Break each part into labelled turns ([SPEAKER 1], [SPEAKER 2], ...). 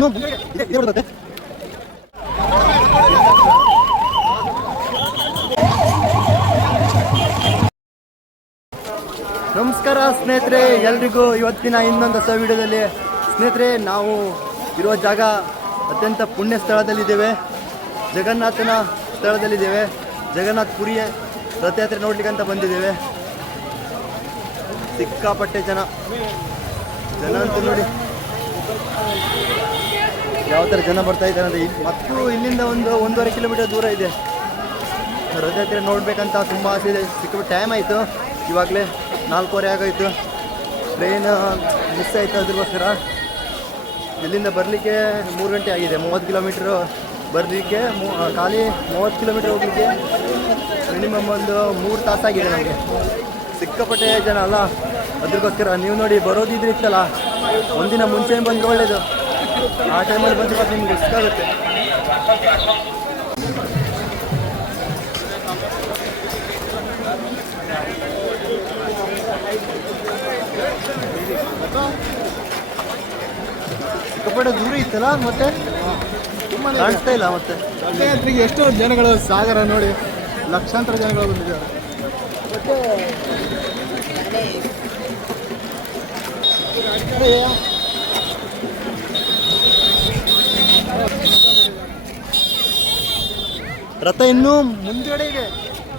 [SPEAKER 1] ನಮಸ್ಕಾರ ಸ್ನೇಹಿತರೆ, ಎಲ್ರಿಗೂ ಇವತ್ತಿನ ಇನ್ನೊಂದು ಹೊಸ ವಿಡಿಯೋದಲ್ಲಿ ಸ್ನೇಹಿತರೆ, ನಾವು ಇರುವ ಜಾಗ ಅತ್ಯಂತ ಪುಣ್ಯ ಸ್ಥಳದಲ್ಲಿದ್ದೇವೆ. ಜಗನ್ನಾಥನ ಸ್ಥಳದಲ್ಲಿದ್ದೇವೆ. ಜಗನ್ನಾಥ್ ಪುರಿಯ ರಥಯಾತ್ರೆ ನೋಡ್ಲಿಕ್ಕೆ ಅಂತ ಬಂದಿದ್ದೇವೆ. ಸಿಕ್ಕಾಪಟ್ಟೆ ಜನ. ಜನ ಅಂತ ನೋಡಿ. ಯಾವ ಥರ ಜನ ಬರ್ತಾ ಇದ್ದಾರೆ ಅಂದರೆ ಮತ್ತು ಇಲ್ಲಿಂದ ಒಂದು ಒಂದೂವರೆ ಕಿಲೋಮೀಟರ್ ದೂರ ಇದೆ. ರಥಯಾತ್ರೆ ನೋಡಬೇಕಂತ ತುಂಬ ಆಸೆ ಇದೆ. ಸಿಕ್ಕಾಪಟ್ಟೆ ಟೈಮ್ ಆಯಿತು. ಇವಾಗಲೇ ನಾಲ್ಕೂವರೆ ಆಗೋಯಿತು. ಟ್ರೈನ್ ಮಿಸ್ ಆಯಿತು ಅದಕ್ಕೋಸ್ಕರ ಇಲ್ಲಿಂದ ಬರಲಿಕ್ಕೆ ಮೂರು ಗಂಟೆ ಆಗಿದೆ. ಮೂವತ್ತು ಕಿಲೋಮೀಟ್ರು ಬರಲಿಕ್ಕೆ ಮೂ ಖಾಲಿ ಮೂವತ್ತು ಕಿಲೋಮೀಟ್ರ್ ಹೋಗಲಿಕ್ಕೆ ಮಿನಿಮಮ್ ಒಂದು ಮೂರು ತಾಸಾಗಿದೆ ನಮಗೆ. ಸಿಕ್ಕಾಪಟ್ಟೆ ಜನ ಅಲ್ಲ. ಅದಕ್ಕೋಸ್ಕರ ನೀವು ನೋಡಿ ಬರೋದಿದ್ರೆ ಇತ್ತಲ್ಲ. ಒಂದಿನ ಮುಂಚೆ ಬಂದರೆ ಒಳ್ಳೇದು. ಆ ಟೈಮಲ್ಲಿ ಬಂದು ಮತ್ತೆ ನಿಮ್ಗೆ ಇಷ್ಟ ಆಗುತ್ತೆ. ಸಿಕ್ಕಾಪಟ್ಟೆ ದೂರ ಇತ್ತಲ್ಲ ಮತ್ತೆ? ಕಾಣಿಸ್ತಾ ಇಲ್ಲ ಮತ್ತೆ.
[SPEAKER 2] ರಥಯಾತ್ರೆಗೆ ಎಷ್ಟೋ ಜನಗಳು ಸಾಗರ ನೋಡಿ ಲಕ್ಷಾಂತರ ಜನಗಳು ಬಂದಿದ್ದಾರೆ.
[SPEAKER 1] ರಥ ಇನ್ನೂ ಮುಂದೆ ಇದೆ.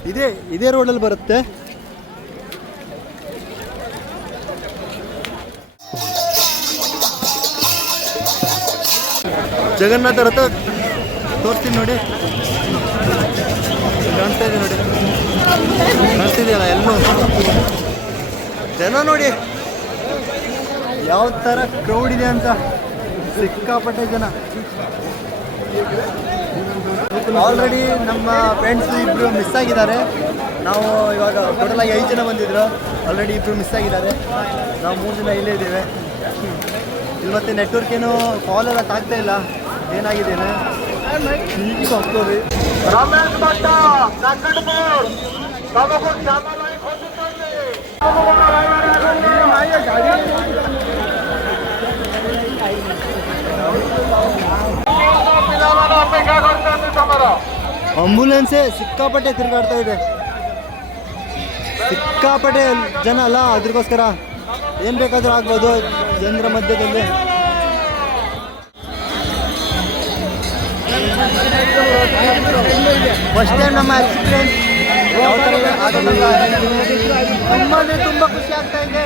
[SPEAKER 1] ಇದೇ ಇದೇ ರೋಡಲ್ಲಿ ಬರುತ್ತೆ. ಜಗನ್ನಾಥ ರಥ ತೋರ್ತೀನಿ ನೋಡಿ. ಕಾಣ್ತಾ ಇದೆ ನೋಡಿ. ಕಾಣ್ತಿದೆಯಲ್ಲ ಎಲ್ಲೂ? ಜನ ನೋಡಿ. ಯಾವ ಥರ ಕ್ರೌಡ್ ಇದೆ ಅಂತ ಸಿಕ್ಕಾಪಟ್ಟೆ ಜನ. ಆಲ್ರೆಡಿ ನಮ್ಮ ಫ್ರೆಂಡ್ಸ್ ಇಬ್ಬರು ಮಿಸ್ ಆಗಿದ್ದಾರೆ. ನಾವು ಇವಾಗ ಟೋಟಲ್ ಆಗಿ ಐದು ಜನ ಬಂದಿದ್ರು. ಆಲ್ರೆಡಿ ಇಬ್ಬರು ಮಿಸ್ ಆಗಿದ್ದಾರೆ. ನಾವು ಮೂರು ಜನ ಇಲ್ಲೇ ಇದ್ದೇವೆ. ಇಲ್ಲಿ ಮತ್ತೆ ನೆಟ್ವರ್ಕ್ ಏನು ಕಾಲ್ ಎಲ್ಲ ತಾಗ್ತಾ ಇಲ್ಲ. ಏನಾಗಿದ್ದೇನೆ ಹೀಗೆ ಆಗ್ತದೆ अंबुले सिटे तिगाड़ता सिखापटे जन अल अदर ऐन बेबू जन मध्य फस्ट नम एक्सपीरियंस तुम्हें खुशी आगता है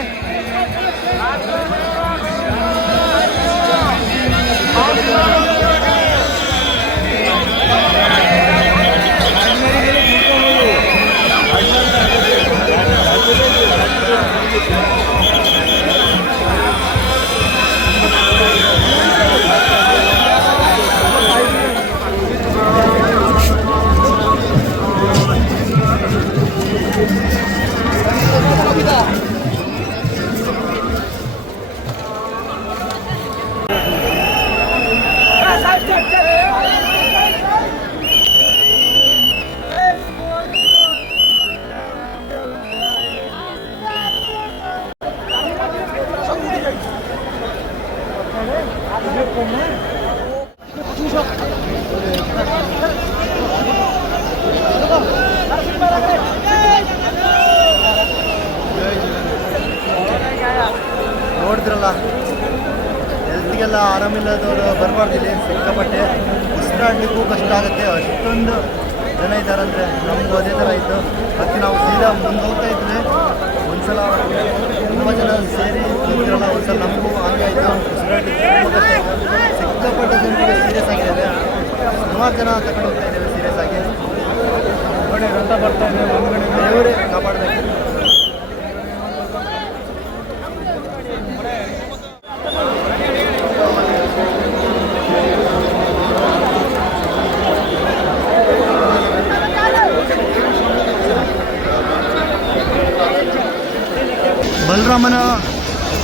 [SPEAKER 1] ನೋಡಿದ್ರಲ್ಲ ಹೆಲ್ತ್ಗೆಲ್ಲ ಆರಾಮಿಲ್ಲದವರು ಬರಬಾರ್ದು ಇಲ್ಲಿ ಸಿಕ್ಕಾಪಟ್ಟೆ. ಉಸಿರಾಡ್ಲಿಕ್ಕೂ ಕಷ್ಟ ಆಗುತ್ತೆ. ಅಷ್ಟೊಂದು ಜನ ಇದ್ದಾರೆ ಅಂದರೆ ನಮಗೂ ಅದೇ ಥರ ಇತ್ತು. ಮತ್ತು ನಾವು ಸೀದಾ ಮುಂದೆ ಹೋಗ್ತಾ ಇದ್ವಿ. ಒಂದ್ಸಲ ತುಂಬ ಜನ ಸೇರಿ ಇದ್ರಲ್ಲ ಒಂದ್ಸಲ ನಮಗೂ ಹಾಗೆ ಆಯಿತು. ಉಸಿರಾಡ್ಲಿಕ್ಕೆ ಸಿಕ್ಕಾಪಟ್ಟೆ ಜನರಿಗೆ ಸೀರಿಯಸ್ ಆಗಿದ್ದಾರೆ. ಸುಮಾರು ಜನ ತಗೊಂಡು ಹೋಗ್ತಾ ಇದ್ದೇವೆ ಸೀರಿಯಸ್ ಆಗಿ. ನೋಡಿ ರಥ ಬರ್ತಾ ಇದೆ. ದೇವರೇ ಕಾಪಾಡಬೇಕು. ಬಲರಾಮನ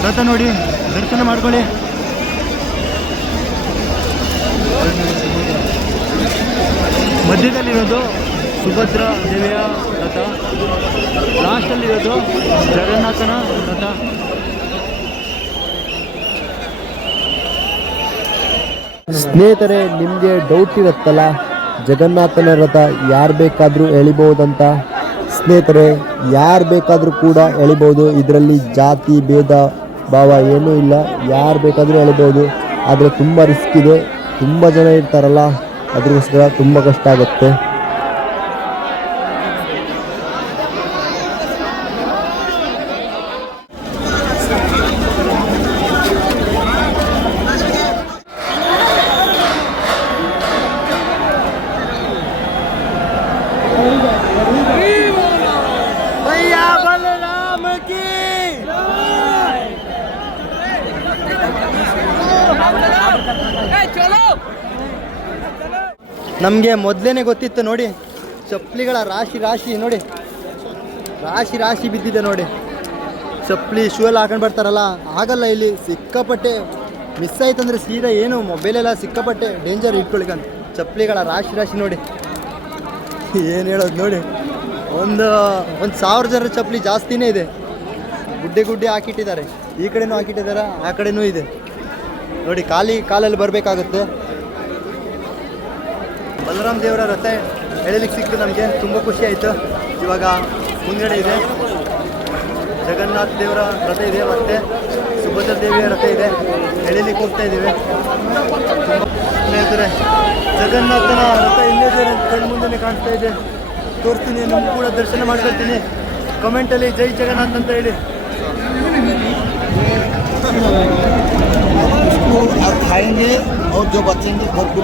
[SPEAKER 1] ರಥ ನೋಡಿ, ದರ್ಶನ ಮಾಡ್ಕೊಳ್ಳಿ. ಮಧ್ಯದಲ್ಲಿರೋದು ಸುಭದ್ರ ದೇವಿಯ ರಥ ಲಾಸ್ಟಲ್ಲಿರೋದು ಜಗನ್ನಾಥನ ರಥ ಸ್ನೇಹಿತರೆ, ನಿಮಗೆ ಡೌಟ್ ಇರುತ್ತಲ್ಲ, ಜಗನ್ನಾಥನ ರಥ ಯಾರು ಬೇಕಾದರೂ ಎಳಿಬಹುದಂತ? ಸ್ನೇಹಿತರೆ, ಯಾರು ಬೇಕಾದರೂ ಕೂಡ ಎಳಿಬೋದು. ಇದರಲ್ಲಿ ಜಾತಿ, ಭೇದ, ಭಾವ ಏನೂ ಇಲ್ಲ. ಯಾರು ಬೇಕಾದರೂ ಎಳಿಬೋದು. ಆದರೆ ತುಂಬ ರಿಸ್ಕ್ ಇದೆ. ತುಂಬ ಜನ ಇರ್ತಾರಲ್ಲ ಅದಕ್ಕೋಸ್ಕರ ತುಂಬ ಕಷ್ಟ ಆಗುತ್ತೆ. ನಮಗೆ ಮೊದಲೇ ಗೊತ್ತಿತ್ತು ನೋಡಿ. ಚಪ್ಪಲಿಗಳ ರಾಶಿ ರಾಶಿ ನೋಡಿ. ರಾಶಿ ರಾಶಿ ಬಿದ್ದಿದೆ ನೋಡಿ. ಚಪ್ಪಲಿ ಶೂ ಎಲ್ಲ ಹಾಕೊಂಡು ಬರ್ತಾರಲ್ಲ, ಆಗಲ್ಲ ಇಲ್ಲಿ. ಸಿಕ್ಕಾಪಟ್ಟೆ ಮಿಸ್ ಆಯ್ತಂದ್ರೆ ಸೀದಾ ಏನು ಮೊಬೈಲೆಲ್ಲ ಸಿಕ್ಕಾಪಟ್ಟೆ ಡೇಂಜರ್ ಇಟ್ಕೊಳ್ಕಂತ ಚಪ್ಪಲಿಗಳ ರಾಶಿ ರಾಶಿ ನೋಡಿ. ಏನು ಹೇಳೋದು ನೋಡಿ. ಒಂದು ಒಂದು ಸಾವಿರ ಜನರ ಚಪ್ಪಲಿ ಜಾಸ್ತಿನೇ ಇದೆ. ಗುಡ್ಡೆ ಗುಡ್ಡೆ ಹಾಕಿಟ್ಟಿದ್ದಾರೆ. ಈ ಕಡೆನೂ ಹಾಕಿಟ್ಟಿದ್ದಾರೆ? ಆ ಕಡೆನೂ ಇದೆ. ನೋಡಿ, ಖಾಲಿ ಕಾಲಲ್ಲಿ ಬರಬೇಕಾಗುತ್ತೆ. ಬಲರಾಮ್ ದೇವರ ರಥ ಎಳಿಲಿಕ್ಕೆ ಸಿಕ್ತು ನಮಗೆ ತುಂಬ ಖುಷಿ ಆಯಿತು ಇವಾಗ ಮುಂದ್ಗಡೆ ಇದೆ ಜಗನ್ನಾಥ ದೇವರ ರಥ ಇದೆ ಮತ್ತು ಸುಭದ್ರ ದೇವಿಯ ರಥ ಇದೆ ಎಳಿಲಿಕ್ಕೆ ಹೋಗ್ತಾ ಇದ್ದೀವಿ ಸ್ನೇಹಿತರೆ ಜಗನ್ನಾಥನ ರಥ ಇಲ್ಲೇ ಇದೆ ಕಣ್ಣು ಮುಂದೆ ಕಾಣಿಸ್ತಾ ಇದೆ ತೋರಿಸ್ತೀನಿ ನಿಮ್ಗೆ ಕೂಡ ದರ್ಶನ ಮಾಡ್ಕೊಳ್ತೀನಿ ಕಮೆಂಟಲ್ಲಿ ಜೈ ಜಗನ್ನಾಥ್ ಅಂತ ಹೇಳಿ
[SPEAKER 3] और खाएंगे और जो बचेंगे घर को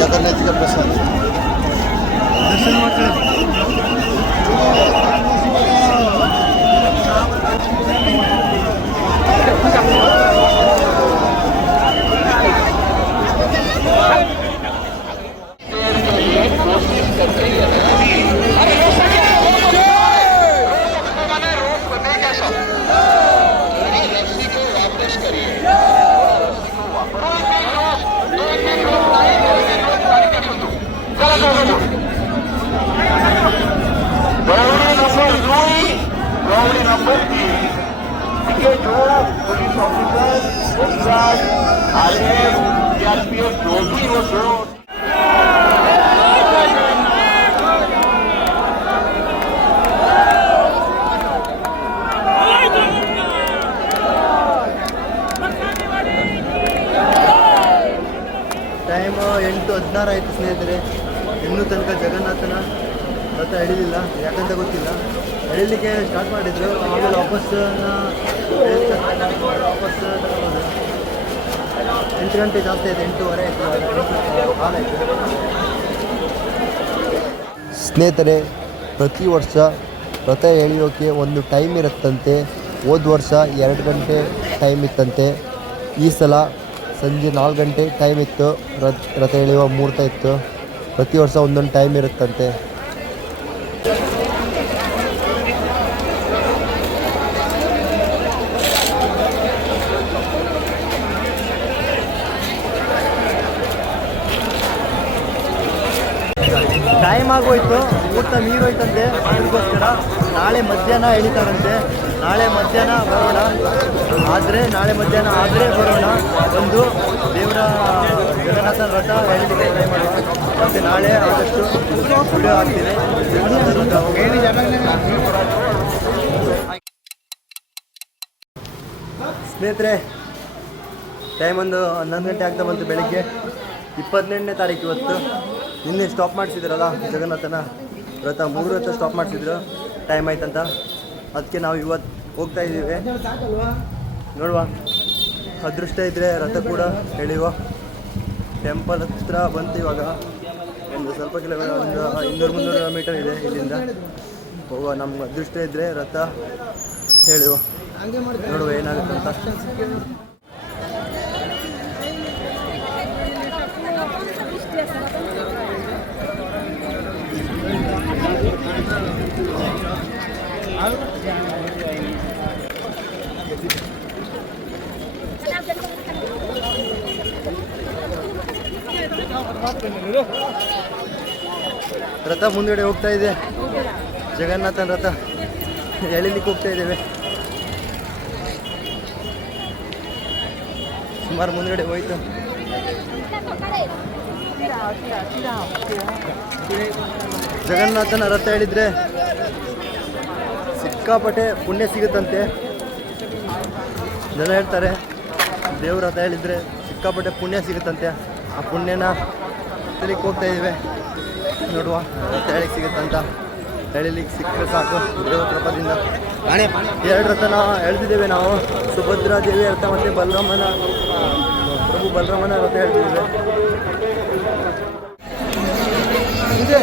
[SPEAKER 4] జగన్నాథ్గా ప్రసాద్ దర్శనం మాట్లాడారు
[SPEAKER 1] ಟೈಮ್ ಎಂಟು ಹದಿನಾರು ಆಯಿತು ಸ್ನೇಹಿತರೆ. ಇನ್ನೂ ತನಕ ಜಗನ್ನಾಥನ ರಥ ಎಳಿಲಿಲ್ಲ. ಯಾಕಂತ ಗೊತ್ತಿಲ್ಲ. ಎಳಿಲಿಕ್ಕೆ ಸ್ಟಾರ್ಟ್ ಮಾಡಿದ್ರು. ಆಮೇಲೆ ವಾಪಸ್ಸನ್ನು ವಾಪಸ್ ತಗೊಂಡು ಎಂಟು ಗಂಟೆ ಜಾಸ್ತಿ ಆಯಿತು, ಎಂಟೂವರೆ ಸ್ನೇಹಿತರೆ, ಪ್ರತಿ ವರ್ಷ ರಥ ಎಳೆಯೋಕೆ ಒಂದು ಟೈಮ್ ಇರುತ್ತಂತೆ. ಹೋದ ವರ್ಷ ಎರಡು ಗಂಟೆ ಟೈಮ್ ಇತ್ತಂತೆ. ಈ ಸಲ ಸಂಜೆ ನಾಲ್ಕು ಗಂಟೆ ಟೈಮ್ ಇತ್ತು. ರಥ ಎಳೆಯುವ ಮುಹೂರ್ತ ಇತ್ತು. ಪ್ರತಿ ವರ್ಷ ಒಂದೊಂದು ಟೈಮ್ ಇರುತ್ತಂತೆ. ಟೈಮ್ ಆಗೋಯ್ತು, ಊಟ ಮೀರೋಯ್ತಂತೆ ಅದಕ್ಕೋಸ್ಕರ ನಾಳೆ ಮಧ್ಯಾಹ್ನ ಎಳಿತಾರಂತೆ. ನಾಳೆ ಮಧ್ಯಾಹ್ನ ಬರೋಣ. ಆದರೆ, ನಾಳೆ ಮಧ್ಯಾಹ್ನ ಆದರೆ ಬರೋಣ. ಒಂದು ದೇವರ ಜಗನ್ನಾಥನ ರಥ ಹೇಳಿದ್ದೆ ಟ್ರೈ ಮಾಡೋಣ. ಮತ್ತು ನಾಳೆ ಆದಷ್ಟು ವಿಡಿಯೋ ರಥ ಸ್ನೇಹಿತರೆ ಟೈಮ್ ಒಂದು ಹನ್ನೊಂದು ಗಂಟೆ ಆಗ್ತಾ ಬಂತು ಬೆಳಿಗ್ಗೆ. ಇಪ್ಪತ್ತೆಂಟನೇ ತಾರೀಕು ಇವತ್ತು. ನಿನ್ನೆ ಸ್ಟಾಪ್ ಮಾಡಿಸಿದ್ರಲ್ಲ ಜಗನ್ನಾಥನ? ರಥ ಮೂರು ವ್ರತ ಸ್ಟಾಪ್ ಮಾಡಿಸಿದ್ರು. ಟೈಮ್ ಆಯ್ತಂತ. ಅದಕ್ಕೆ ನಾವು ಇವತ್ತು ಹೋಗ್ತಾ ಇದ್ದೀವಿ. ನೋಡುವ. ಅದೃಷ್ಟ ಇದ್ದರೆ ರಥ ಕೂಡ ಎಳೆಯುವ. ಟೆಂಪಲ್ ಹತ್ರ ಬಂತು ಇವಾಗ ಒಂದು ಸ್ವಲ್ಪ ಕಿಲೋಮೀಟರ್ ಒಂದು ಇನ್ನೂರು ಮುನ್ನೂರು ಕಿಲೋಮೀಟರ್ ಇದೆ ಇಲ್ಲಿಂದ. ಹೋಗುವ. ನಮ್ಮ ಅದೃಷ್ಟ ಇದ್ದರೆ ರಥ ಹೇಳುವ ನೋಡುವ ಏನಾಗುತ್ತೆ ಅಂತ ರಥ ಮುಂದ್ಗಡೆ ಹೋಗ್ತಾ ಇದೆ. ಜಗನ್ನಾಥನ ರಥ ಎಳಿಲಿಕ್ಕೆ ಹೋಗ್ತಾ ಇದ್ದೇವೆ. ಸುಮಾರು ಮುಂದ್ಗಡೆ ಹೋಯ್ತು. ಜಗನ್ನಾಥನ ರಥ ಹೇಳಿದ್ರೆ ಸಿಕ್ಕಾಪಟ್ಟೆ ಪುಣ್ಯ ಸಿಗುತ್ತಂತೆ. ಜನ ಹೇಳ್ತಾರೆ. ದೇವ್ರ ರಥ ಹೇಳಿದರೆ ಸಿಕ್ಕಾಪಟ್ಟೆ ಪುಣ್ಯ ಸಿಗುತ್ತಂತೆ. ಆ ಪುಣ್ಯನ ತಿಳಿಕ್ ಹೋಗ್ತಾ ಇದ್ದೀವಿ. ನೋಡುವ ಹೇಳಿಕ್ ಸಿಗುತ್ತಂತ. ಹೇಳಿಲಿಕ್ಕೆ ಸಿಕ್ಕರೆ ಸಾಕು ದೇವ್ರ ಕೃಪದಿಂದ. ಎರಡು ರಥನ ಹೇಳ್ತಿದ್ದೇವೆ ನಾವು. ಸುಭದ್ರಾ ದೇವಿ ರಥ ಮತ್ತು ಬಲರಾಮನ, ಪ್ರಭು ಬಲರಾಮನ ರಥ ಹೇಳ್ತಿದ್ದೇವೆ ಇದೆ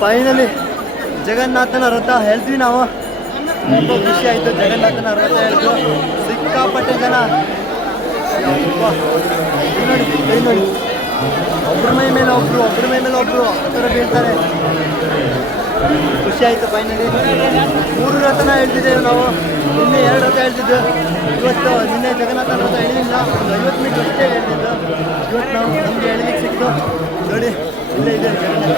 [SPEAKER 1] ಫೈನಲಿ ಜಗನ್ನಾಥನ ರಥ ಹೇಳ್ತೀವಿ ನಾವು. ತುಂಬ ಖುಷಿ ಆಯಿತು ಜಗನ್ನಾಥನ ರಥ ಹೇಳ್ತು ಸಿಕ್ಕಾಪಟ್ಟೆ ಜನ. ಒಬ್ಬರ ಮೈ ಮೇಲೆ ಒಬ್ರು ಒಬ್ಬರ ಮೈ ಮೇಲೆ ಒಬ್ರು, ಆ ಬೀಳ್ತಾರೆ. ಖುಷಿ ಆಯಿತು ಫೈನಲಿ ಮೂರು ರಥನ ಹೇಳ್ತಿದ್ದೇವೆ ನಾವು. ನಿನ್ನೆ ಎರಡು ರಥ ಹೇಳ್ತಿದ್ದು ಇವತ್ತು ನಿನ್ನೆ ಜಗನ್ನಾಥನ ರಥ ಹೇಳಿಲ್ಲ ಒಂದು ಐವತ್ತು ಮೀಟರ್ ಅಷ್ಟೇ ಹೇಳ್ತಿದ್ದು ಇವತ್ತು ನಾವು ನಮಗೆ ಹೇಳಲಿಕ್ಕೆ ಸಿಕ್ತು. ನೋಡಿ, ಇಲ್ಲೇ ಇದೆ ಜಗನ್ನಾಥ